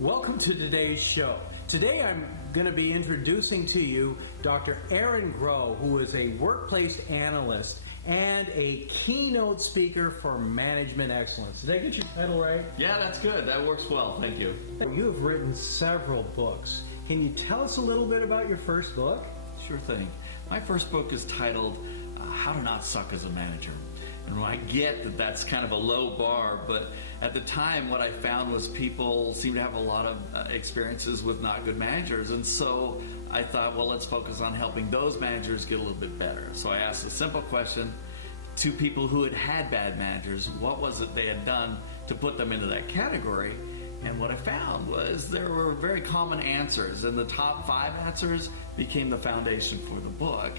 Welcome to today's show. Today I'm going to be introducing to you Dr. Aaron Groh, who is a workplace analyst and a keynote speaker for management excellence. Did I get your title right? Yeah, that's good. That works well. Thank you. You have written several books. Can you tell us a little bit about your first book? Sure thing. My first book is titled How to Not Suck as a Manager. And I get that that's kind of a low bar, but at the time what I found was people seem to have a lot of experiences with not good managers. And so I thought, well, let's focus on helping those managers get a little bit better. So I asked a simple question to people who had had bad managers. What was it they had done to put them into that category? And what I found was there were very common answers, and the top 5 answers became the foundation for the book.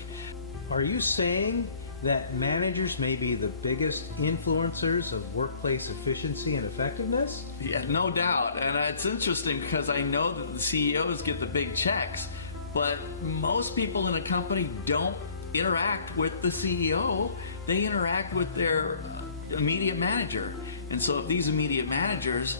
Are you saying that managers may be the biggest influencers of workplace efficiency and effectiveness? Yeah, no doubt. And it's interesting because I know that the CEOs get the big checks, but most people in a company don't interact with the CEO. They interact with their immediate manager. And so if these immediate managers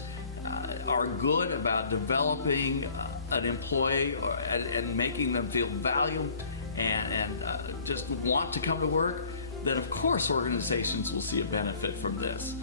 are good about developing an employee and making them feel valued and just want to come to work, then of course organizations will see a benefit from this.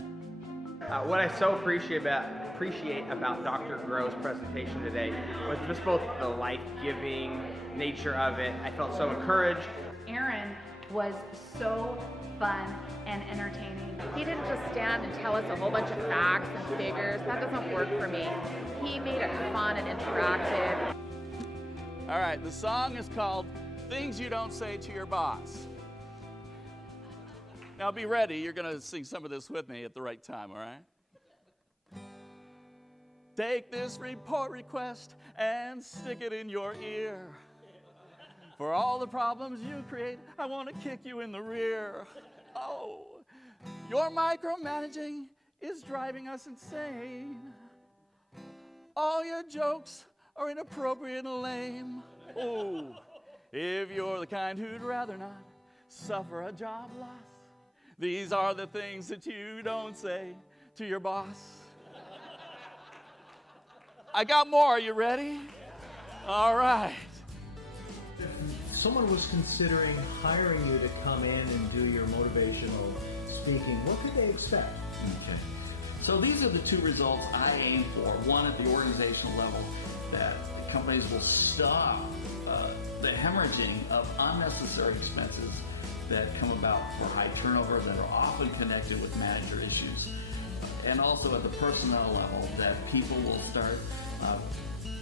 What I so appreciate about Dr. Groh's presentation today was just both the life-giving nature of it. I felt so encouraged. Aaron was so fun and entertaining. He didn't just stand and tell us a whole bunch of facts and figures. That doesn't work for me. He made it fun and interactive. All right, the song is called Things You Don't Say to Your Boss. Now be ready, you're going to sing some of this with me at the right time, all right? Take this report request and stick it in your ear. For all the problems you create, I want to kick you in the rear. Oh, your micromanaging is driving us insane. All your jokes are inappropriate and lame. Oh, if you're the kind who'd rather not suffer a job loss, these are the things that you don't say to your boss. I got more. Are you ready? All right. Someone was considering hiring you to come in and do your motivational speaking. What could they expect? Okay. So these are the 2 results I aim for. One, at the organizational level, that companies will stop the hemorrhaging of unnecessary expenses that come about for high turnover that are often connected with manager issues. And also at the personnel level, that people will start,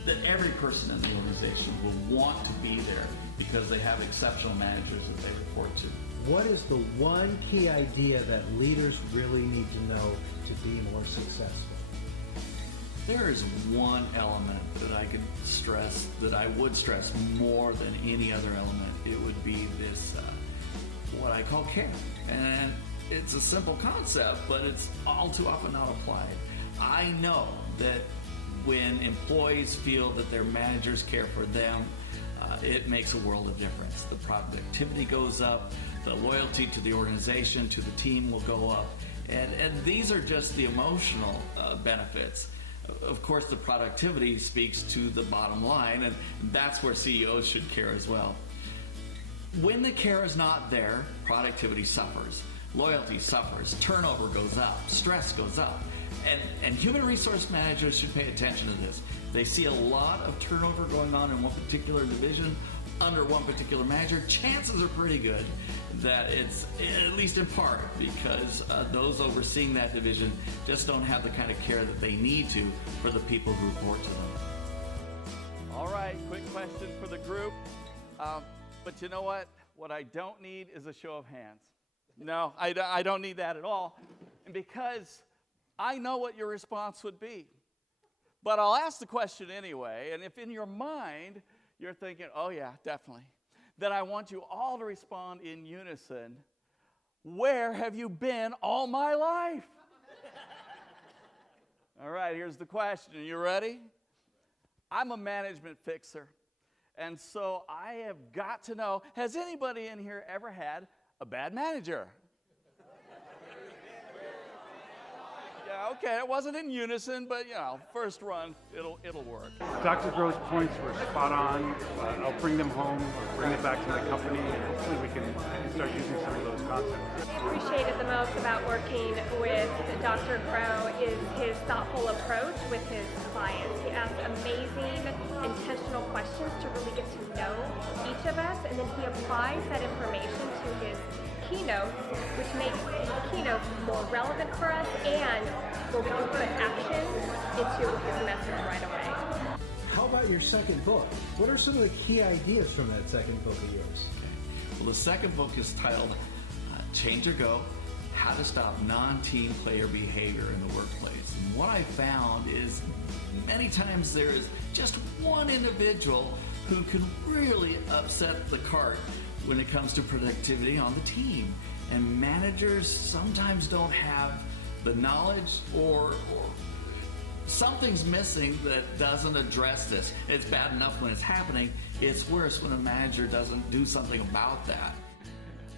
that every person in the organization will want to be there because they have exceptional managers that they report to. What is the one key idea that leaders really need to know to be more successful? There is one element that I could stress, that I would stress more than any other element. It would be this, what I call care. And it's a simple concept, but it's all too often not applied. I know that when employees feel that their managers care for them, it makes a world of difference. The productivity goes up, the loyalty to the organization, to the team will go up. And these are just the emotional benefits. Of course, the productivity speaks to the bottom line, and that's where CEOs should care as well. When the care is not there, productivity suffers, loyalty suffers, turnover goes up, stress goes up. And human resource managers should pay attention to this. They see a lot of turnover going on in one particular division under one particular manager. Chances are pretty good that it's, at least in part, because those overseeing that division just don't have the kind of care that they need to for the people who report to them. All right, quick question for the group. But you know what? What I don't need is a show of hands. No, I don't need that at all. And because I know what your response would be. But I'll ask the question anyway, and if in your mind you're thinking, oh yeah, definitely, then I want you all to respond in unison, where have you been all my life? All right, here's the question. Are you ready? I'm a management fixer, and so I have got to know, has anybody in here ever had a bad manager? Yeah, okay, it wasn't in unison, but you know, first run, it'll work. Dr. Grove's points were spot on. I'll bring them home or bring them back to my company. Hopefully we can start using some of those concepts. I appreciated the most about working with Dr. Grow is his thoughtful approach with his clients. He asks amazing, intentional questions to really get to know each of us, and then he applies that information to his keynotes, which makes the keynotes more relevant for us and where we can put action into his message right away. How about your second book? What are some of the key ideas from that second book of yours? Well, the second book is titled Change or Go, How to Stop Non-Team Player Behavior in the Workplace. And what I found is many times there is just one individual who can really upset the cart when it comes to productivity on the team. And managers sometimes don't have the knowledge or something's missing that doesn't address this. It's bad enough when it's happening. It's worse when a manager doesn't do something about that.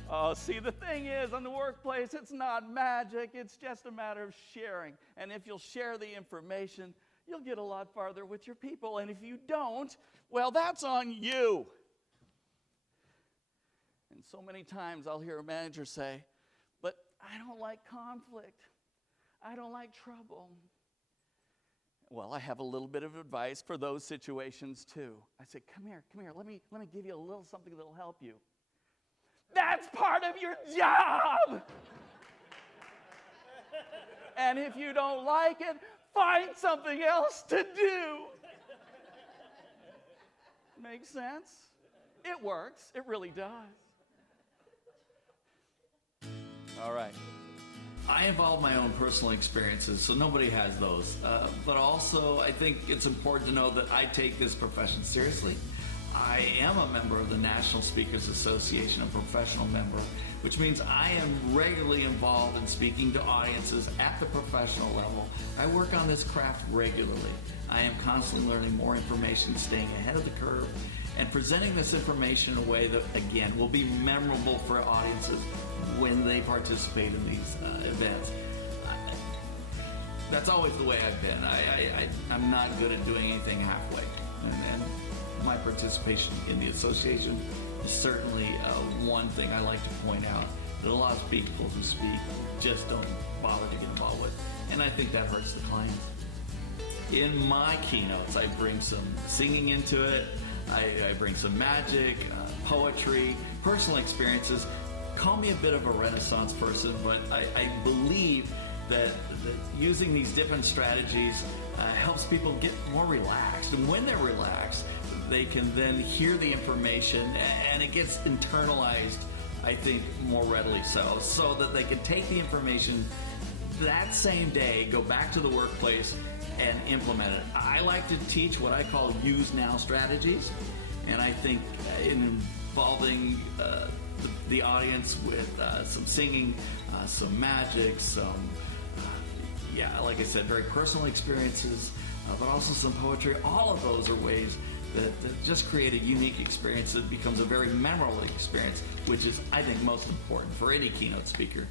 Oh, see, the thing is, in the workplace, it's not magic. It's just a matter of sharing. And if you'll share the information, you'll get a lot farther with your people. And if you don't, well, that's on you. And so many times I'll hear a manager say, but I don't like conflict. I don't like trouble. Well, I have a little bit of advice for those situations too. I say, come here, let me give you a little something that'll help you. That's part of your job! And if you don't like it, find something else to do. Makes sense? It works, it really does. All right. I involve my own personal experiences, so nobody has those. But also, I think it's important to know that I take this profession seriously. I am a member of the National Speakers Association, a professional member, which means I am regularly involved in speaking to audiences at the professional level. I work on this craft regularly. I am constantly learning more information, staying ahead of the curve, and presenting this information in a way that, again, will be memorable for audiences when they participate in these events. That's always the way I've been. I'm not good at doing anything halfway. And my participation in the association is certainly one thing I like to point out that a lot of people who speak just don't bother to get involved with. And I think that hurts the clients. In my keynotes, I bring some singing into it. I bring some magic, poetry, personal experiences. Call me a bit of a Renaissance person, but I believe that using these different strategies helps people get more relaxed. And when they're relaxed, they can then hear the information and it gets internalized, I think, more readily so that they can take the information that same day, go back to the workplace, and implement it. I like to teach what I call use now strategies, and I think in involving the audience with some singing, some magic, some, like I said, very personal experiences, but also some poetry. All of those are ways that just create a unique experience that becomes a very memorable experience, which is, I think, most important for any keynote speaker.